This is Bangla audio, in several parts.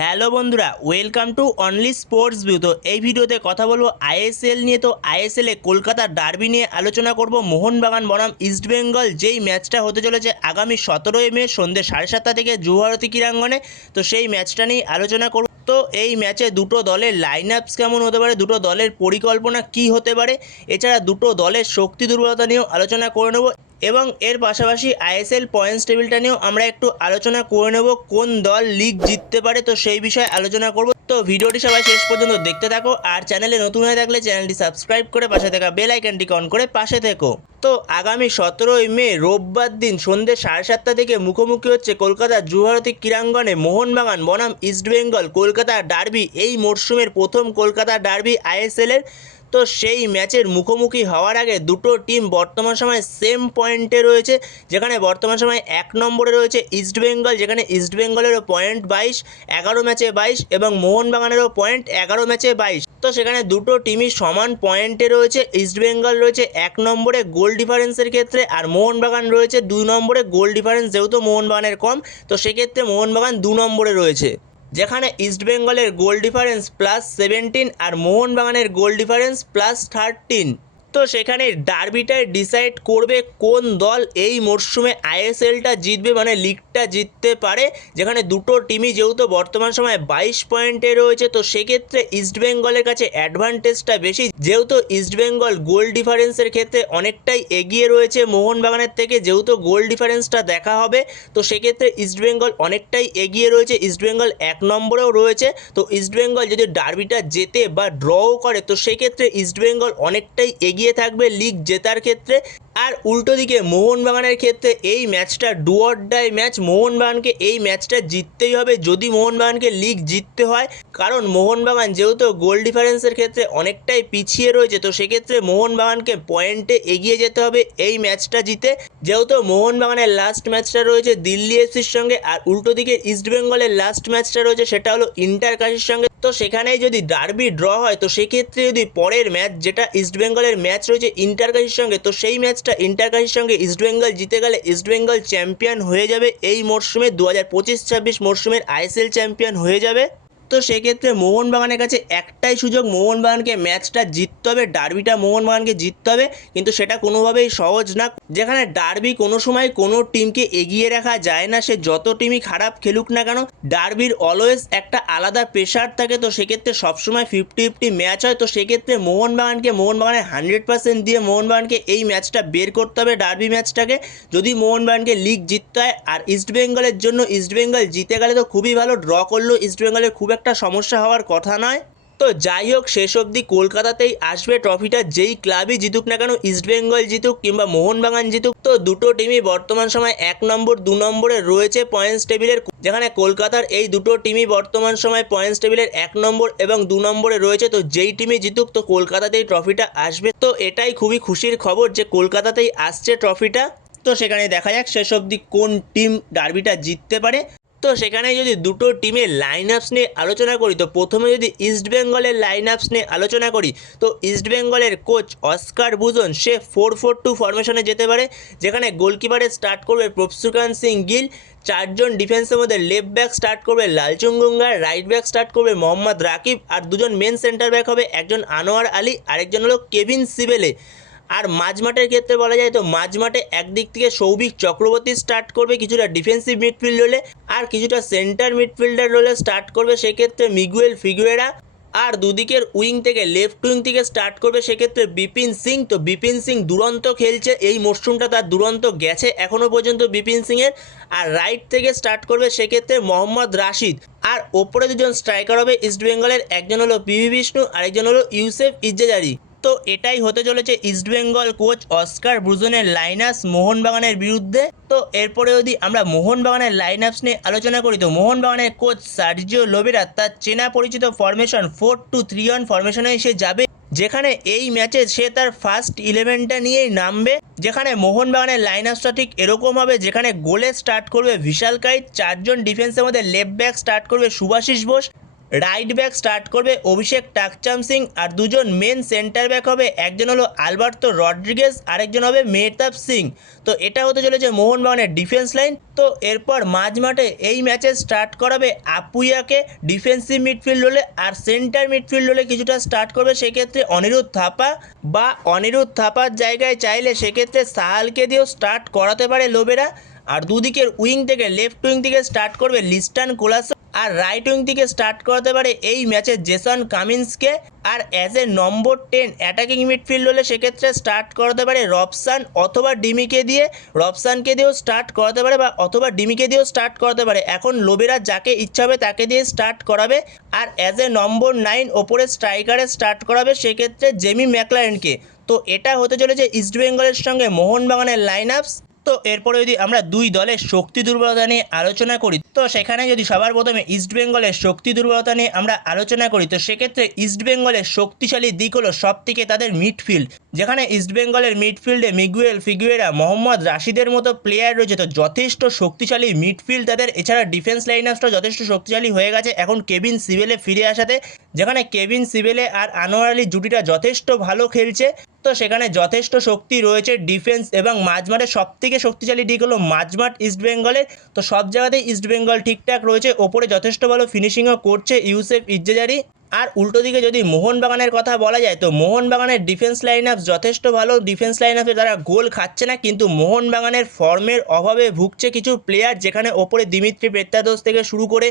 হ্যালো বন্ধুরা, welcome to only sports view. তো এই ভিডিওতে কথা বলবো আইএসএল নিয়ে। তো আইএসএলে কলকাতার ডার্বি নিয়ে আলোচনা করব। মোহনবাগান বনাম ইস্টবেঙ্গল যেই ম্যাচটা হতে চলেছে আগামী 17ই মে সন্ধ্যে 7:30 থেকে যুবভারতী ক্রীড়াঙ্গনে, তো সেই ম্যাচটা নিয়ে আলোচনা করব। তো এই ম্যাচে দুটো দলের লাইন আপস কেমন হতে পারে, দুটো দলের পরিকল্পনা কি হতে পারে, এছাড়া দুটো দলের শক্তি দুর্বলতা নিয়েও আলোচনা করে নেব এবং এর পাশাপাশি আইএসএল পয়েন্টস টেবিলটা নিয়েও আমরা একটু আলোচনা করে নেব, কোন দল লিগ জিততে পারে, তো সেই বিষয়ে আলোচনা করব। তো ভিডিওটি সবাই শেষ পর্যন্ত দেখতে থাকো, আর চ্যানেলে নতুন হয়ে থাকলে চ্যানেলটি সাবস্ক্রাইব করে পাশে থাকা বেল আইকনটি অন করে পাশে থেকো। তো আগামী 17ই মে রোববার দিন সন্ধ্যে 7:30 থেকে মুখোমুখি হচ্ছে কলকাতার যুবভারতী ক্রীড়াঙ্গনে মোহনবাগান বনাম ইস্টবেঙ্গল কলকাতার ডার্বি। এই মরশুমের প্রথম কলকাতার ডার্বি আইএসএলের। তো সেই ম্যাচের মুখোমুখি হওয়ার আগে দুটো টিম বর্তমান সময়ে সেম পয়েন্টে রয়েছে, যেখানে বর্তমান সময়ে 1 নম্বরে রয়েছে ইস্টবেঙ্গল, যেখানে ইস্টবেঙ্গলেরও পয়েন্ট 22, 11 ম্যাচে 22, এবং মোহনবাগানেরও পয়েন্ট 11 ম্যাচে 22। তো সেখানে দুটো টিমই সমান পয়েন্টে রয়েছে। ইস্টবেঙ্গল রয়েছে 1 নম্বরে গোল ডিফারেন্সের ক্ষেত্রে, আর মোহনবাগান রয়েছে 2 নম্বরে গোল ডিফারেন্স, যেহেতু মোহনবাগানের কম, তো সেক্ষেত্রে মোহনবাগান 2 নম্বরে রয়েছে, যেখানে ইস্টবেঙ্গলের গোল ডিফারেন্স +17 আর মোহনবাগানের গোল ডিফারেন্স +13। তো সেখানে ডার্বিটাই ডিসাইড করবে কোন দল এই মরশুমে আইএসএলটা জিতবে, মানে লিগটা জিততে পারে, যেখানে দুটো টিমই যেহেতু বর্তমান সময়ে 22 পয়েন্টে রয়েছে। তো সেক্ষেত্রে ইস্টবেঙ্গলের কাছে অ্যাডভান্টেজটা বেশি, যেহেতু ইস্টবেঙ্গল গোল ডিফারেন্সের ক্ষেত্রে অনেকটাই এগিয়ে রয়েছে মোহনবাগানের থেকে। যেহেতু গোল ডিফারেন্সটা দেখা হবে, তো সেক্ষেত্রে ইস্টবেঙ্গল অনেকটাই এগিয়ে রয়েছে, ইস্টবেঙ্গল 1 নম্বরেও রয়েছে। তো ইস্টবেঙ্গল যদি ডার্বিটা জেতে বা ড্রও করে, তো সেক্ষেত্রে ইস্টবেঙ্গল অনেকটাই এগিয়ে থাকবে লিগ জেতার ক্ষেত্রে। আর উল্টো দিকে মোহনবাগানের ক্ষেত্রে এই ম্যাচটা ডু অর ডাই ম্যাচ। মোহনবাগানকে এই ম্যাচটা জিততেই হবে যদি মোহনবাগানকে লিগ জিততে হয়, কারণ মোহনবাগান যেহেতু গোল ডিফারেন্সের ক্ষেত্রে অনেকটাই পিছিয়ে রয়েছে। তো সেক্ষেত্রে মোহনবাগানকে পয়েন্টে এগিয়ে যেতে হবে এই ম্যাচটা জিতে, যেহেতু মোহনবাগানের লাস্ট ম্যাচটা রয়েছে দিল্লি এফসির সঙ্গে, আর উল্টো দিকে ইস্টবেঙ্গলের লাস্ট ম্যাচটা রয়েছে সেটা হলো ইন্টার কাশির সঙ্গে। তো সেখানেই যদি ডার্বি ড্র হয়, তো সেক্ষেত্রে যদি পরের ম্যাচ যেটা ইস্টবেঙ্গলের ম্যাচ রয়েছে ইন্টার কাশির সঙ্গে, তো সেই ম্যাচটা ইন্টার কাশির সঙ্গে ইস্টবেঙ্গল জিতে গেলে ইস্টবেঙ্গল চ্যাম্পিয়ন হয়ে যাবে এই মরশুমে, 2025-26 মরশুমের আইএসএল চ্যাম্পিয়ন হয়ে যাবে। তো সেক্ষেত্রে মোহনবাগানের কাছে একটাই সুযোগ, মোহনবাগানকে ম্যাচটা জিততে হবে, ডার্বিটা মোহনবাগানকে জিততে হবে, কিন্তু সেটা কোনোভাবেই সহজ না। যেখানে ডার্বি কোনো সময় কোনো টিমকে এগিয়ে রাখা যায় না, সে যত টিমই খারাপ খেলুক না কেন, ডার্বির অলওয়েজ একটা আলাদা প্রেশার থাকে। তো সেক্ষেত্রে সবসময় 50-50 ম্যাচ হয়। তো সেক্ষেত্রে মোহনবাগানের 100% দিয়ে মোহনবাগানকে এই ম্যাচটা বের করতে হবে, ডার্বি ম্যাচটাকে, যদি মোহনবাগানকে লিগ জিততে হয়। আর ইস্টবেঙ্গলের জন্য ইস্টবেঙ্গল জিতে গেলে তো খুবই ভালো, ড্র করলেও ইস্টবেঙ্গলের খুব একটা সমস্যা হওয়ার কথা নয়। তো যাই হোক, শেষ অবধি কলকাতাতেই আসবে ট্রফিটা, যেই ক্লাবই জিতুক না কেন, ইস্টবেঙ্গল জিতুক কিংবা মোহনবাগান জিতুক। তো দুটো টিমই বর্তমান সময় 1 নম্বর 2 নম্বরে রয়েছে পয়েন্টস টেবিলের, যেখানে কলকাতার এই দুটো টিমই বর্তমান সময় পয়েন্টস টেবিলের 1 নম্বর এবং 2 নম্বরে রয়েছে। তো যেই টিমই জিতুক, তো কলকাতাতেই ট্রফিটা আসবে। তো এটাই খুবই খুশির খবর যে কলকাতাতেই আসছে ট্রফিটা। তো সেখানে দেখা যাক শেষ অবধি কোন টিম ডার্বিটা জিততে পারে। তো সেখানে যদি দুটো টিমের লাইন আপস নিয়ে আলোচনা করি, তো প্রথমে যদি ইস্টবেঙ্গলের লাইন আপস নিয়ে আলোচনা করি, তো ইস্টবেঙ্গলের কোচ অস্কার বুজন, সে 4-4-2 ফরমেশনে যেতে পারে, যেখানে গোলকিপারে স্টার্ট করবে প্রভসুকান সিং গিল, 4 জন ডিফেন্সের মধ্যে লেফট ব্যাক স্টার্ট করবে লালচুঙ্গুঙ্গার, রাইট ব্যাক স্টার্ট করবে মোহাম্মদ রাকিব, আর দুজন মেন সেন্টার ব্যাক হবে, একজন আনোয়ার আলী, আরেকজন হলো কেভিন সিবেলে। আর মাঝমাঠের ক্ষেত্রে বলা যায়, তো মাঝমাঠে একদিক থেকে সৌভিক চক্রবর্তী স্টার্ট করবে কিছুটা ডিফেন্সিভ মিডফিল্ড রোলে, আর কিছুটা সেন্টার মিডফিল্ডার রোলে স্টার্ট করবে সেক্ষেত্রে মিগুয়েল ফিগুয়েরা, আর দুদিকের উইং থেকে লেফট উইং থেকে স্টার্ট করবে সেক্ষেত্রে বিপিন সিং। তো বিপিন সিং দুরন্ত খেলছে এই মরশুমটা, তার দুরন্ত গেছে এখনও পর্যন্ত বিপিন সিংয়ের। আর রাইট থেকে স্টার্ট করবে সেক্ষেত্রে মোহাম্মদ রাশিদ, আর ওপরে দুজন স্ট্রাইকার হবে ইস্টবেঙ্গলের, একজন হলো পিভি বিষ্ণু, আরেকজন হলো ইউসেফ ইজ্জেজারি। তো এটাই হতে চলেছে ইস্টবেঙ্গল কোচ অস্কার ব্রুজনের লাইন আপস মোহনবাগানের বিরুদ্ধে। তো এরপরে যদি আমরা মোহনবাগানের লাইন আপস নিয়ে আলোচনা করি, তো মোহনবাগানের কোচ সার্জিও লোবেরা তার চেনা পরিচিত ফরমেশন 4-2-3-1 ফরমেশনে এসে যাবে, যেখানে এই ম্যাচে সে তার ফার্স্ট 11টা নিয়েই নামবে। যেখানে মোহনবাগানের লাইন আপসটা ঠিক এরকম হবে, যেখানে গোলে স্টার্ট করবে বিশাল কাইত, 4 জন ডিফেন্সের মধ্যে লেফট ব্যাক স্টার্ট করবে সুভাশিস বোস, আর ওপরে দুজন স্ট্রাইকার হবে ইস্টবেঙ্গলের, একজন হলো পিভি বিষ্ণু, আরেকজন হলো ইউসেফ ইজ্জেজারি। আর দুদিকের উইং থেকে লেফট উইং থেকে স্টার্ট করবে সেক্ষেত্রে Mohammad Rashid, right back start করবে অভিষেক টাকচাম সিং, আর দুজন মেন সেন্টার ব্যাক হবে, একজন হলো আলবার্তো রড্রিগেজ, আরেকজন হবে মেহতাব সিং। তো এটা হতে চলেছে মোহনবাগানের ডিফেন্স লাইন। তো এরপর মাঝ মাঠে এই ম্যাচে স্টার্ট করাবে আপুইয়াকে ডিফেন্সিভ মিডফিল্ড রোলে, আর সেন্টার মিডফিল্ড রোলে কিছুটা স্টার্ট করবে সেক্ষেত্রে অনিরুদ্ধ থাপার জায়গায় চাইলে সেক্ষেত্রে সাহালকে দিয়েও স্টার্ট করাতে পারে লোবেরা। আর দুদিকের উইং থেকে লেফট উইং থেকে স্টার্ট করবে লিস্টান কোলাস, আর রাইট উইং থেকে স্টার্ট করাতে পারে এই ম্যাচে জেসন কামিন্সকে। আর as a number 10 attacking midfield হলে সেক্ষেত্রে স্টার্ট করাতে পারে রবসান অথবা ডিমিকে দিয়ে, রবসানকে দিয়েও স্টার্ট করাতে পারে বা অথবা ডিমিকে দিয়েও স্টার্ট করাতে পারে। এখন লোবেরা যাকে ইচ্ছা হবে তাকে দিয়ে স্টার্ট করাবে। আর অ্যাজ এ নম্বর 9 ওপরে স্ট্রাইকারে স্টার্ট করাবে সেক্ষেত্রে জেমি ম্যাকলারেনকে। তো এটা হতে চলেছে ইস্টবেঙ্গলের সঙ্গে মোহনবাগানের লাইন আপস। তো এরপরে যদি আমরা দুই দলের শক্তি দুর্বলতা নিয়ে আলোচনা করি, তো সেখানে যদি সবার প্রথমে ইস্টবেঙ্গলের শক্তি দুর্বলতা নিয়ে আমরা আলোচনা করি, তো সেক্ষেত্রে ইস্টবেঙ্গলের শক্তিশালী দিক হলো সব থেকে তাদের মিডফিল্ড, যেখানে ইস্টবেঙ্গলের মিডফিল্ডে মিগুয়েল ফিগুয়েরা, মোহাম্মদ রাশিদের মতো প্লেয়ার রয়েছে। তো যথেষ্ট শক্তিশালী মিডফিল্ড তাদের। এছাড়া ডিফেন্স লাইন আপসটা যথেষ্ট শক্তিশালী হয়ে গেছে এখন কেভিন সিবেলে ফিরে আসাতে, যেখানে কেভিন সিবেলে আর আনোয়ার আলী জুটিটা যথেষ্ট ভালো খেলছে। তো সেখানে যথেষ্ট শক্তি রয়েছে ডিফেন্স এবং মাঝমাঠে সবথেকে শক্তিশালী দিক হলো মাঝমাঠ ইস্টবেঙ্গলের। তো সব জায়গাতেই ইস্টবেঙ্গল ঠিকঠাক রয়েছে, ওপরে যথেষ্ট ভালো ফিনিশিংও করছে ইউসেফ ইজ্জেজারি। আর উল্টো দিকে যদি মোহনবাগানের কথা বলা যায়, তো মোহনবাগানের ডিফেন্স লাইন আপ যথেষ্ট ভালো। ডিফেন্স লাইন আপে তারা গোল খাচ্ছে না, কিন্তু মোহনবাগানের ফর্মের অভাবে ভুগছে কিছু প্লেয়ার, যেখানে ওপরে দিমিত্রি পেত্রাদোস থেকে শুরু করে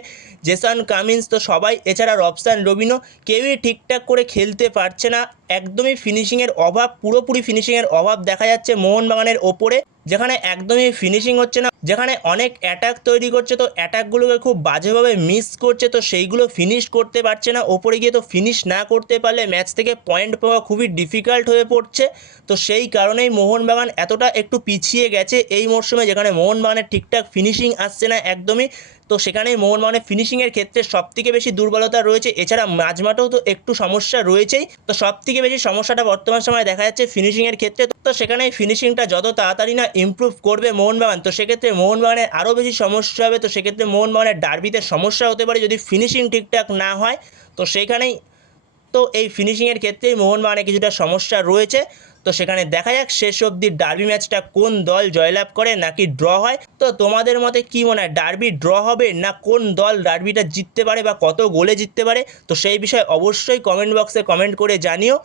জেসন কামিন্স, তো সবাই, এছাড়া রবসান রবিনো, কেউই ঠিকঠাক করে খেলতে পারছে না। একদমই ফিনিশিংয়ের অভাব, পুরোপুরি ফিনিশিংয়ের অভাব দেখা যাচ্ছে মোহনবাগানের ওপরে, যেখানে একদমই ফিনিশিং হচ্ছে না, যেখানে অনেক অ্যাটাক তৈরি করছে তো অ্যাটাকগুলোকে খুব বাজেভাবে মিস করছে, তো সেইগুলো ফিনিশ করতে পারছে না ওপরে গিয়ে। তো ফিনিশ না করতে পারলে ম্যাচ থেকে পয়েন্ট পাওয়া খুবই ডিফিকাল্ট হয়ে পড়ছে। তো সেই কারণেই মোহনবাগান এতটা একটু পিছিয়ে গেছে এই মরশুমে, যেখানে মোহনবাগানের ঠিকঠাক ফিনিশিং আসছে না একদমই। তো সেখানেই মোহনবাগানের ফিনিশিংয়ের ক্ষেত্রে সবথেকে বেশি দুর্বলতা রয়েছে। এছাড়া মাঝমাঠেও তো একটু সমস্যা রয়েছেই। তো সবথেকে বেশি সমস্যাটা বর্তমান সময়ে দেখা যাচ্ছে ফিনিশিংয়ের ক্ষেত্রে। তো সেখানে ফিনিশিংটা যত তাড়াতাড়ি না ইমপ্রুভ করবে মোহনবাগান, তো সেক্ষেত্রে মোহনবাগানের আরও বেশি সমস্যা হবে। তো সেক্ষেত্রে মোহনবাগানের ডার্বিতে সমস্যা হতে পারে যদি ফিনিশিং ঠিকঠাক না হয়। তো সেইখানেই, তো এই ফিনিশিংয়ের ক্ষেত্রেই মোহনবাগানের কিছুটা সমস্যা রয়েছে। তো সেখানে দেখা যাক শেষ অবধি ডার্বি ম্যাচটা কোন দল জয়লাভ করে নাকি ড্র হয়। তো তোমাদের মতে কী মনে হয়, ডার্বি ড্র হবে না কোন দল ডার্বিটা জিততে পারে বা কত গোলে জিততে পারে? তো সেই বিষয়ে অবশ্যই কমেন্ট বক্সে কমেন্ট করে জানিও।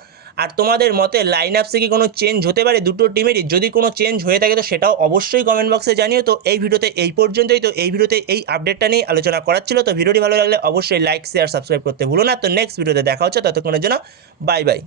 আর তোমাদের মতে লাইন আপসে কি কোনো চেঞ্জ হতে পারে দুটো টিমেরই? যদি কোনো চেঞ্জ হয়ে থাকে তো সেটাও অবশ্যই কমেন্ট বক্সে জানিও। তো এই ভিডিওতে এই পর্যন্তই। তো এই ভিডিওতে এই আপডেটটা নিয়ে আলোচনা করার ছিল। তো ভিডিওটি ভালো লাগলে অবশ্যই লাইক শেয়ার সাবস্ক্রাইব করতে ভুলো না। তো নেক্সট ভিডিওতে দেখা হচ্ছে, ততক্ষণের জন্য বাই বাই।